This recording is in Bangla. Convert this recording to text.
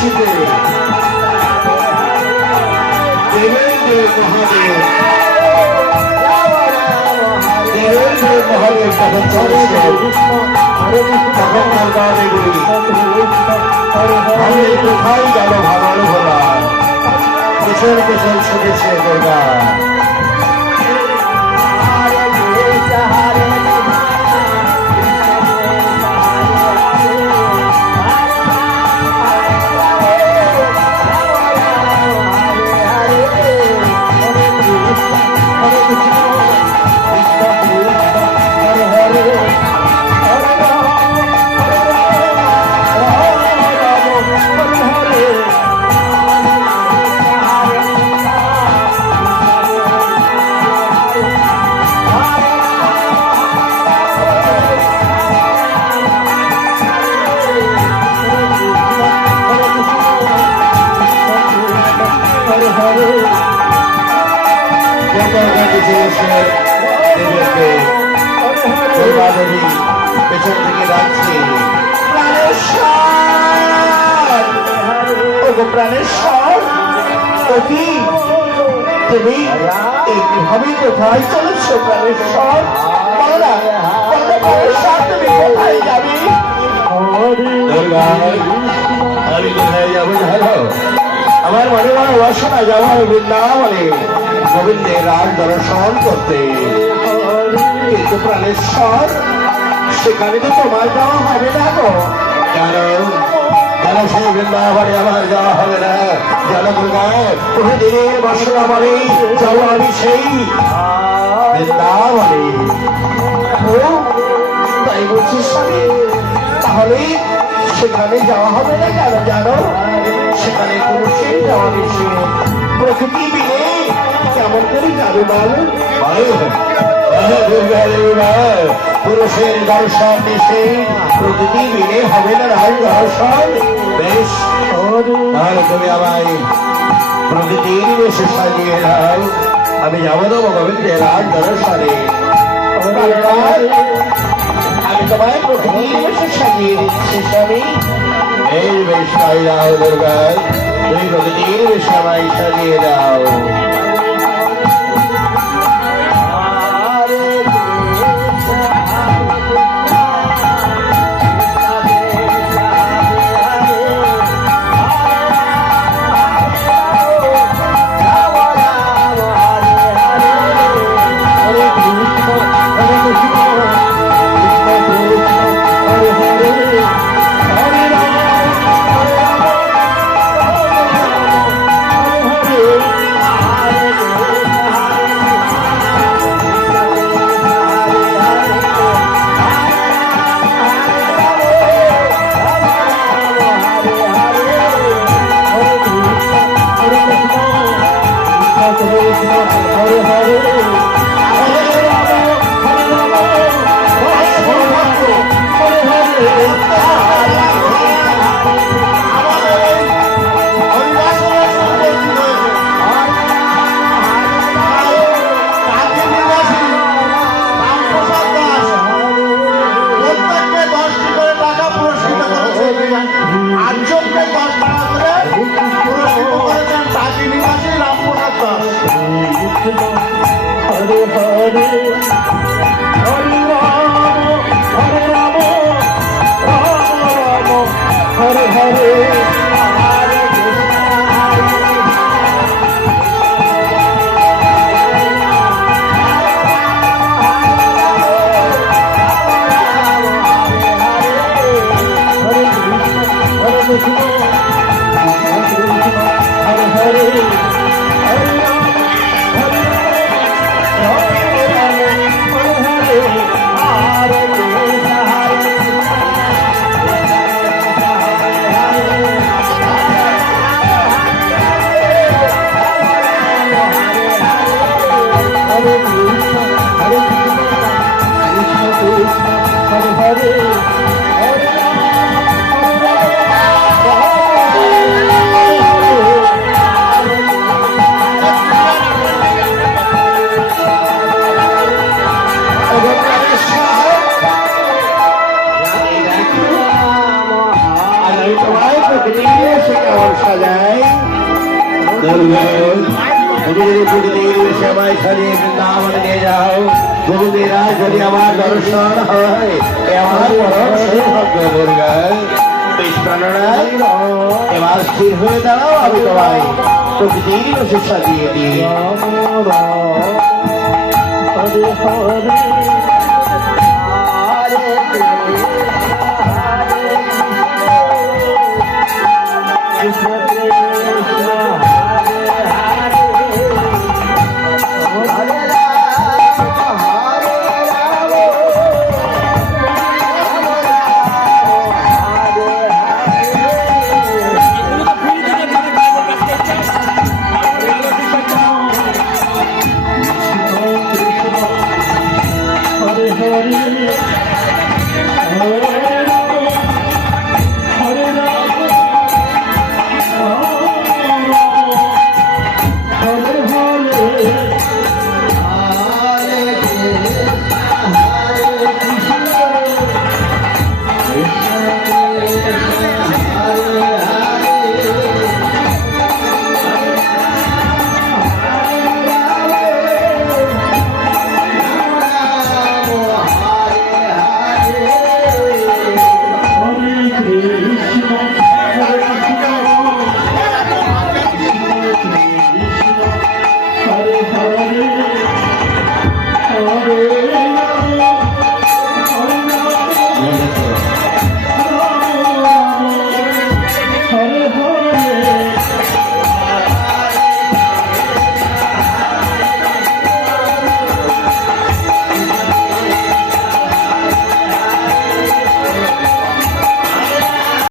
খুশিতে দেবের দেব মহাদেব দেবের দেব মহাদেব তখন চলেছে তখন দরবারে গুলি আমি কোথায় গেল ভালো ভোলা পেছন পেছন ছুটেছে দুর্গা পেছন থেকে ডাকছে প্রাণেশ্বর তুমি এইভাবে কোথায় চলেছ প্রাণেশ্বর তুমি কোথায় যাবি আমি কোথায় যাবো জানো আমার মনে মনে বাসনা যাওয়া বৃন্দাবনে গোবিন্দের রাজ দর্শন করতে কিন্তু প্রাণেশ্বর সেখানে তো তোমার যাওয়া হবে না গো কেন সেই বৃন্দাবনে আমার যাওয়া হবে না জানো দিনের বাসনা মানে যাবো আমি সেই বৃন্দাবনে তাই বলছি স্বামী তাহলে সেখানে যাওয়া হবে না কেন জানো সেখানে পুরুষের যাওয়া নিষেধ প্রকৃতি বিনে কেমন করে যাবে বলো পুরুষের দর্শন নিষেধ প্রকৃতি বিনে হবে না রাজ দর্শন বেশ তাহলে তুমি আমায় প্রকৃতির বেশে সাজিয়ে দাও আমি যাবো দেবো গোবিন্দের রাজ দর্শনে আমি তোমায় প্রকৃতির বেশে সাজিয়ে দিচ্ছি স্বামী এই বেশ পাই দাও দুর্গা তুমি প্রকৃতির বেশে আমায় সাজিয়ে দাও যদি প্রকৃতির সেবায় সাজিয়ে বৃন্দাবনে নিয়ে যাও, গোবিন্দের রাজ যদি আমার দর্শন হয়, এ আমার পরম সৌভাগ্য দুর্গা। বেশ প্রাণনায় এবার স্থির হয়ে দাঁড়াও, আমি তোমায় প্রকৃতির বসে সাজিয়ে দিই। হরে হরে